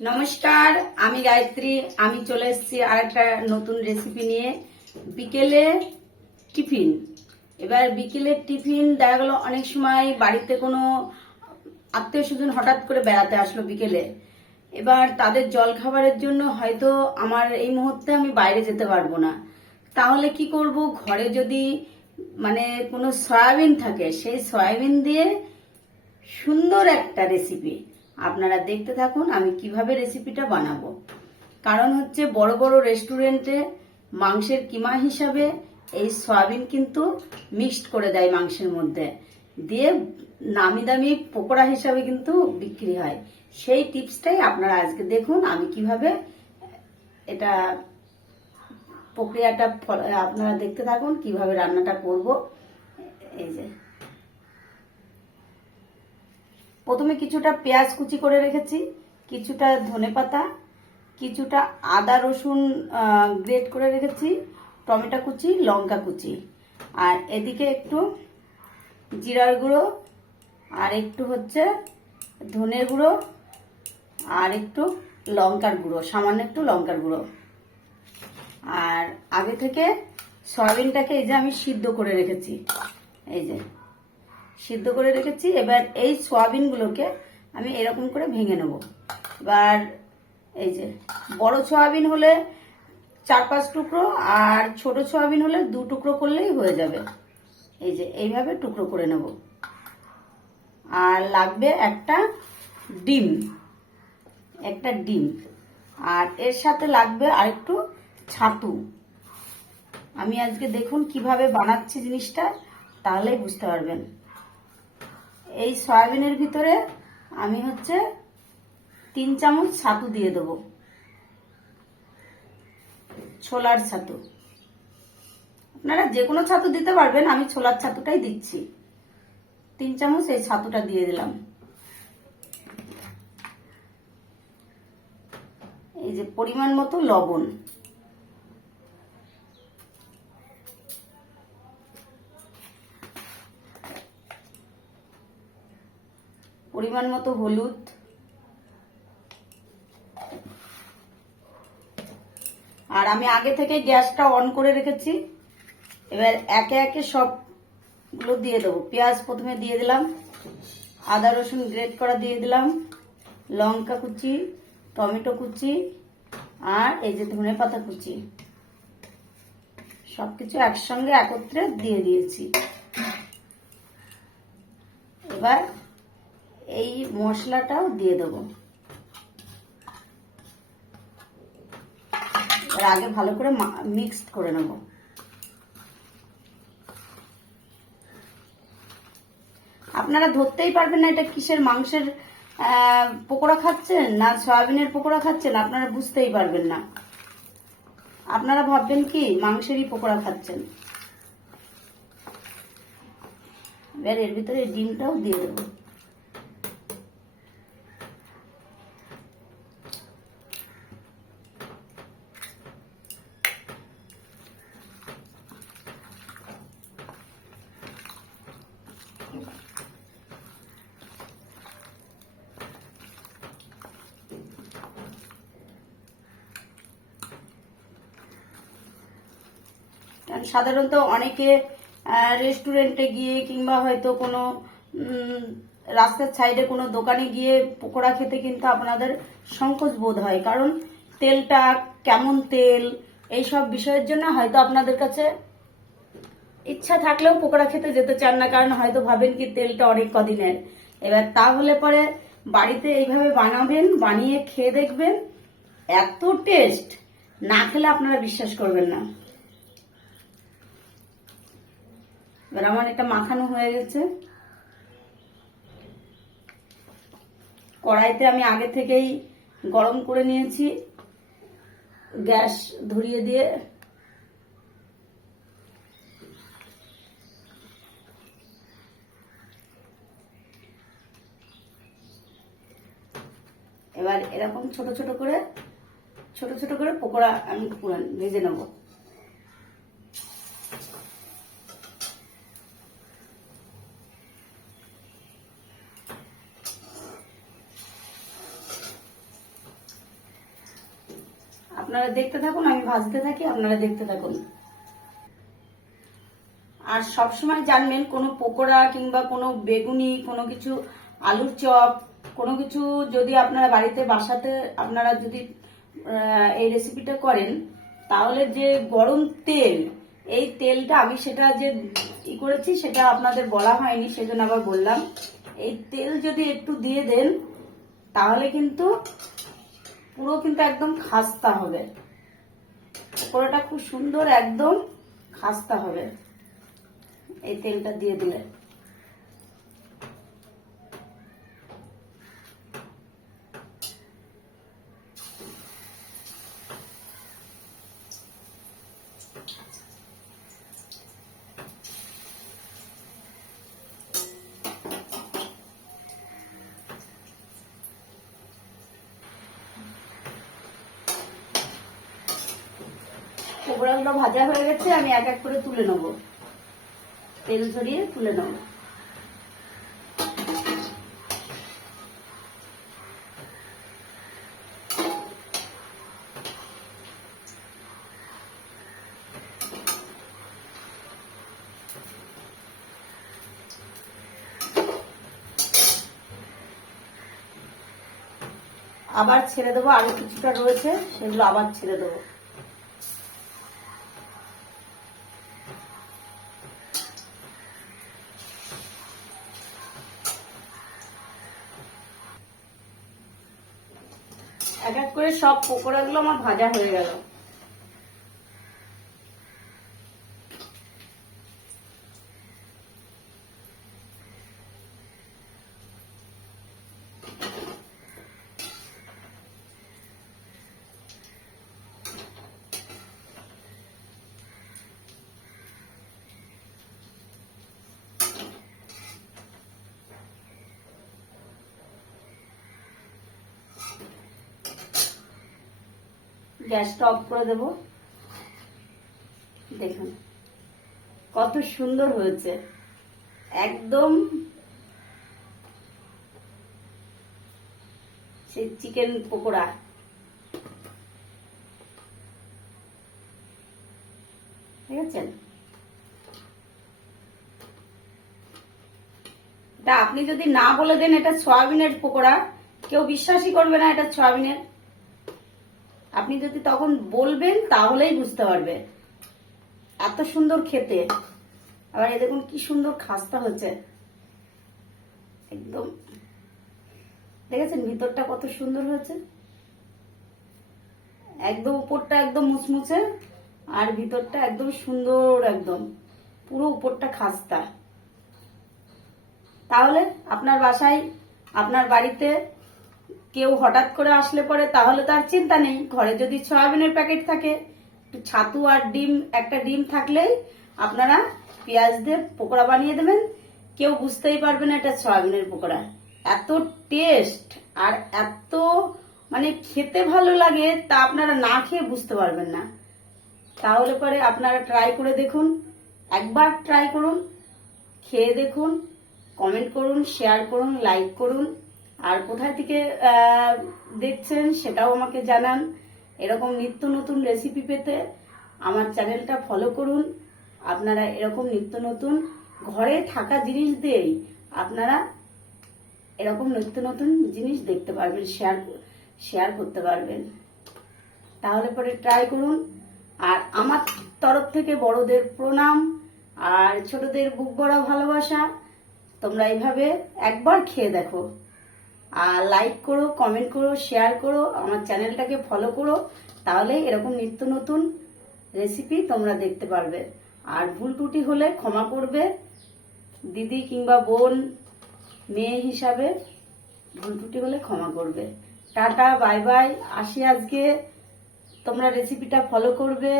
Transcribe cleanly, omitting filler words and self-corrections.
নমস্কার, আমি গায়ত্রী। আমি চলে এসেছি আর একটা নতুন রেসিপি নিয়ে। বিকেলে টিফিন। এবার বিকেলের টিফিন দেখা গেল অনেক সময় বাড়িতে কোনো আত্মীয় স্বজন হঠাৎ করে বেড়াতে আসলো বিকেলে। এবার তাদের জল খাবারের জন্য হয়তো আমার এই মুহূর্তে আমি বাইরে যেতে পারবো না। তাহলে কি করব, ঘরে যদি কোনো সয়াবিন থাকে, সেই সয়াবিন দিয়ে সুন্দর একটা রেসিপি। আপনারা দেখতে থাকুন আমি কিভাবে রেসিপিটা বানাবো। কারণ হচ্ছে বড় বড় রেস্টুরেন্টে মাংসের কিমা হিসাবে এই সয়াবিন কিন্তু মিক্সড করে দেয় মাংসের মধ্যে, দিয়ে নামি দামি পকোড়া হিসাবে কিন্তু বিক্রি হয়। সেই টিপসটাই আপনারা আজকে দেখুন আমি কিভাবে এটা প্রক্রিয়াটা আপনারা দেখতে থাকুন কিভাবে রান্নাটা করব। এই যে প্রথমে কিছুটা পেঁয়াজ কুচি করে রেখেছি, কিছুটা ধনেপাতা, কিছুটা আদা রসুন গ্রেট করে রেখেছি, টমেটো কুচি, লঙ্কা কুচি, আর এদিকে একটু জিরার গুঁড়ো, আর একটু হচ্ছে ধনের গুঁড়ো, আর একটু লঙ্কার গুঁড়ো, সামান্য একটু লঙ্কার গুঁড়ো। আর আগে থেকে সয়াবিনটাকে এই যে আমি সিদ্ধ করে রেখেছি, এই যে সিদ্ধ করে রেখেছি। এবার এই সয়াবিনগুলোকে আমি এরকম করে ভেঙে নেব। এবার এই যে বড় সয়াবিন হলে 4-5 টুকরো, আর ছোট সয়াবিন হলে 2 টুকরো করলেই হয়ে যাবে। এই যে এইভাবে টুকরো করে নেব। আর লাগবে একটা ডিম, আর এর সাথে লাগবে আরেকটু ছাতু। আমি আজকে দেখুন কিভাবে বানাচ্ছি জিনিসটা, তাহলেই বুঝতে পারবেন। এই সয়াবিনের ভিতরে আমি হচ্ছে 3 চামচ ছাতু দিয়ে দেবো, ছোলার ছাতু। আপনারা যে কোনো ছাতু দিতে পারবেন, আমি ছোলার ছাতুটাই দিচ্ছি। 3 চামচ এই ছাতুটা দিয়ে দিলাম। এই যে পরিমাণ মতো লবণ, পরিমাণ মতো হলুদ, আর আমি আগে থেকে গ্যাসটা অন করে রেখেছি। এবার একে একে সবগুলো দিয়ে দেবো। পেঁয়াজ প্রথমে দিয়ে দিলাম, আদা রসুন গ্রেট করা দিয়ে দিলাম, লঙ্কা কুচি, টমেটো কুচি, আর এই যে ধনেপাতা কুচি, সবকিছু একসঙ্গে একত্রে দিয়ে দিয়েছি। এবার এই মশলাটাও দিয়ে দেবো। আগে ভালো করে মিক্সড করে নেব। আপনারা ধরতেই পারবেন না এটা কিসের, মাংসের পকোড়া খাচ্ছেন না সয়াবিনের পকোড়া খাচ্ছেন, আপনারা বুঝতেই পারবেন না। আপনারা ভাববেন কি মাংসেরই পকোড়া খাচ্ছেন। এবার এর ভিতরে ডিমটাও দিয়ে দেবো। সাধারণত অনেকে রেস্টুরেন্টে গিয়ে কিংবা হয়তো কোনো রাস্তার সাইডে কোনো দোকানে গিয়ে পকোড়া খেতে কিন্তু আপনাদের সংকোচ বোধ হয়, কারণ তেলটা কেমন তেল, এইসব বিষয়ের জন্য হয়তো আপনাদের কাছে ইচ্ছা থাকলেও পকোড়া খেতে যেতে চান না, কারণ হয়তো ভাবেন কি তেলটা অনেক কদিনের। এবার তাহলে পরে বাড়িতে এইভাবে বানাবেন, বানিয়ে খেয়ে দেখবেন, এত টেস্ট, না খেলে আপনারা বিশ্বাস করবেন না। এবার আমার এটা মাখানো হয়ে গেছে। কড়াইতে আমি আগে থেকেই গরম করে নিয়েছি, গ্যাস ধরিয়ে দিয়ে এবার এরকম ছোট ছোট করে পকোড়া আমি ভেজে নেব। আপনারা দেখতে থাকুন, আমি ভাজতে থাকি, আপনারা দেখতে থাকুন। আর সবসময় জানবেন কোনো পকোড়া কিংবা কোনো বেগুনি, কোনো কিছু আলুর চপ, কোনো কিছু যদি আপনারা বাড়িতে বাসাতে আপনারা যদি এই রেসিপিটা করেন, তাহলে যে গরম তেল, এই তেলটা আমি সেটা যে করেছি সেটা আপনাদের বলা হয়নি, সেজন্য আবার বললাম। এই তেল যদি একটু দিয়ে দেন তাহলে কিন্তু পুরো কিন্তু একদম খাস্তা হবে, পকোড়াটা খুব সুন্দর একদম খাস্তা হবে এই তেলটা দিয়ে দিলে। পকোড়াগুলো ভাজা হয়ে গেছে, আমি এক এক করে তুলে নেব, তেল ঝরিয়ে তুলে নেব। আবার ছেড়ে দেবো, আরো কিছুটা রয়েছে সেগুলো আবার ছেড়ে দেবো। এক এক করে সব পকোড়াগুলো আমার ভাজা হয়ে গেল। গ্যাসটা অফ করে দেব। দেখুন কত সুন্দর হয়েছে, একদম সেই চিকেন পকোড়া। দেখেছেন? এটা আপনি যদি না বলে দেন এটা সয়াবিনের পকোড়া, কেউ বিশ্বাসই করবে না এটা সয়াবিনের। আপনি যদি তখন বলবেন তাহলেই বুঝতে পারবে, এত সুন্দর খেতে। আবার এই দেখুন কি সুন্দর খাস্তা হচ্ছে একদম। দেখেছেন ভিতরটা কত সুন্দর হয়েছে, একদম উপরটা একদম মুচমুচে আর ভিতরটা একদম সুন্দর, একদম পুরো উপরটা খাস্তা। তাহলে আপনার বাসায়, আপনার বাড়িতে কেউ হঠাৎ করে আসলে পরে তাহলে তার চিন্তা নেই, ঘরে যদি সয়াবিনের প্যাকেট থাকে, ছাতু আর ডিম, একটা ডিম থাকলেই আপনারা পেঁয়াজ দিয়ে পকোড়া বানিয়ে দেবেন, কেউ বুঝতেই পারবে না এটা সয়াবিনের পকোড়া। এত টেস্ট আর এত মানে খেতে ভালো লাগে, তা আপনারা না খেয়ে বুঝতে পারবেন না। তাহলে পরে আপনারা ট্রাই করে দেখুন, একবার ট্রাই করুন, খেয়ে দেখুন, কমেন্ট করুন, শেয়ার করুন, লাইক করুন। আর কোথায় থেকে দেখছেন সেটাও আমাকে জানান। এরকম নিত্য নতুন রেসিপি পেতে আমার চ্যানেলটা ফলো করুন। আপনারা এরকম নিত্য নতুন ঘরে থাকা জিনিস দিয়েই আপনারা এরকম নিত্য নতুন জিনিস দেখতে পারবেন, শেয়ার করতে পারবেন। তাহলে পরে ট্রাই করুন। আর আমার তরফ থেকে বড়দের প্রণাম আর ছোটদের বুক ভরা ভালোবাসা। তোমরা এইভাবে একবার খেয়ে দেখো, আর লাইক করো, কমেন্ট করো, শেয়ার করো, আমার চ্যানেলটাকে ফলো করো, তাহলে এরকম নিত্য নতুন রেসিপি তোমরা দেখতে পারবে। আর ভুল ত্রুটি হলে ক্ষমা করবে, দিদি কিংবা বোন, মেয়ে হিসাবে ভুল ত্রুটি হলে ক্ষমা করবে। টাটা, বাই বাই, আসি আজকে। তোমরা রেসিপিটা ফলো করবে।